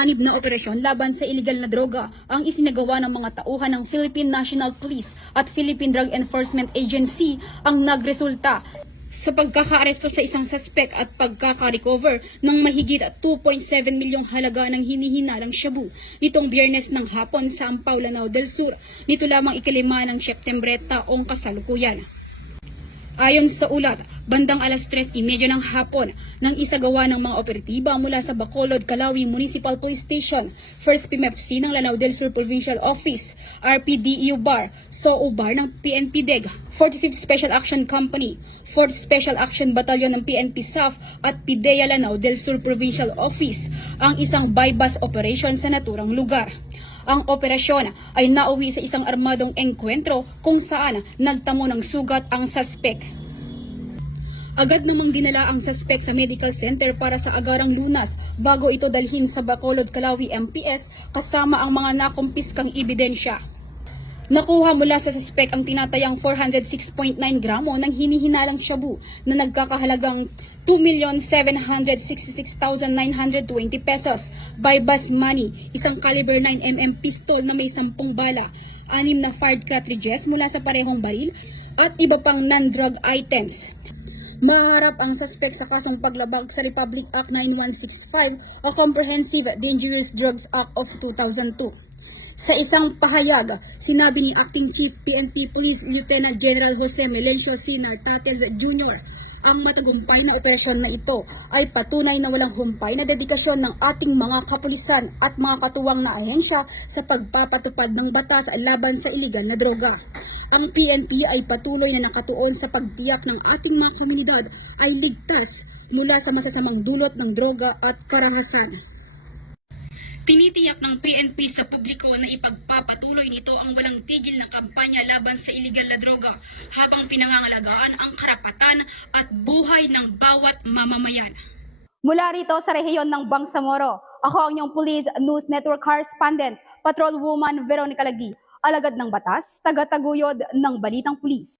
mapanganib na operasyon laban sa iligal na droga ang isinagawa ng mga tauhan ng Philippine National Police at Philippine Drug Enforcement Agency ang nagresulta sa pagkakaaresto sa isang suspect at pagkaka-recover ng mahigit 2.7 milyong halaga ng hinihinalang shabu nitong Biyernes ng hapon sa Ampao, Lanao del Sur. Nito lamang ikalima ng Setyembre taong kasalukuyan. Ayon sa ulat, bandang alas 3:30 ng hapon nang isagawa ng mga operatiba mula sa Bacolod, Calawi Municipal Police Station, 1st PMFC ng Lanao del Sur Provincial Office, RPDEU Bar, SOO Bar ng PNP DEG, 45th Special Action Company, 4th Special Action Battalion ng PNP SAF at PIDEA Lanao del Sur Provincial Office ang isang bypass operation sa naturang lugar. Ang operasyon ay nauwi sa isang armadong engkwentro kung saan nagtamo ng sugat ang suspect. Agad namang dinala ang suspect sa medical center para sa agarang lunas bago ito dalhin sa Bacolod, Calawi MPS kasama ang mga nakumpiskang ebidensya. Nakuha mula sa suspect ang tinatayang 406.9 gramo ng hinihinalang shabu na nagkakahalagang 2,766,920 pesos, bypass money, isang caliber 9mm pistol na may 10 bala, 6 na fired cartridges mula sa parehong baril, at iba pang non-drug items. Maharap ang suspect sa kasong paglabag sa Republic Act 9165 o Comprehensive Dangerous Drugs Act of 2002. Sa isang pahayag, sinabi ni Acting Chief PNP Police Lieutenant General Jose Melencio C. Nartates Jr., ang matagumpay na operasyon na ito ay patunay na walang humpay na dedikasyon ng ating mga kapulisan at mga katuwang na ahensya sa pagpapatupad ng batas laban sa iligal na droga. Ang PNP ay patuloy na nakatuon sa pagtiyak ng ating mga komunidad ay ligtas mula sa masasamang dulot ng droga at karahasan. Tinitiyak ng PNP sa publiko na ipagpapatuloy nito ang walang tigil na kampanya laban sa iligal na droga habang pinangangalagaan ang karapatan at buhay ng bawat mamamayan. Mula rito sa rehiyon ng Bangsamoro, ako ang inyong Police News Network Correspondent, Patrolwoman Veronica Lagi, alagad ng batas, taga-taguyod ng Balitang Pulis.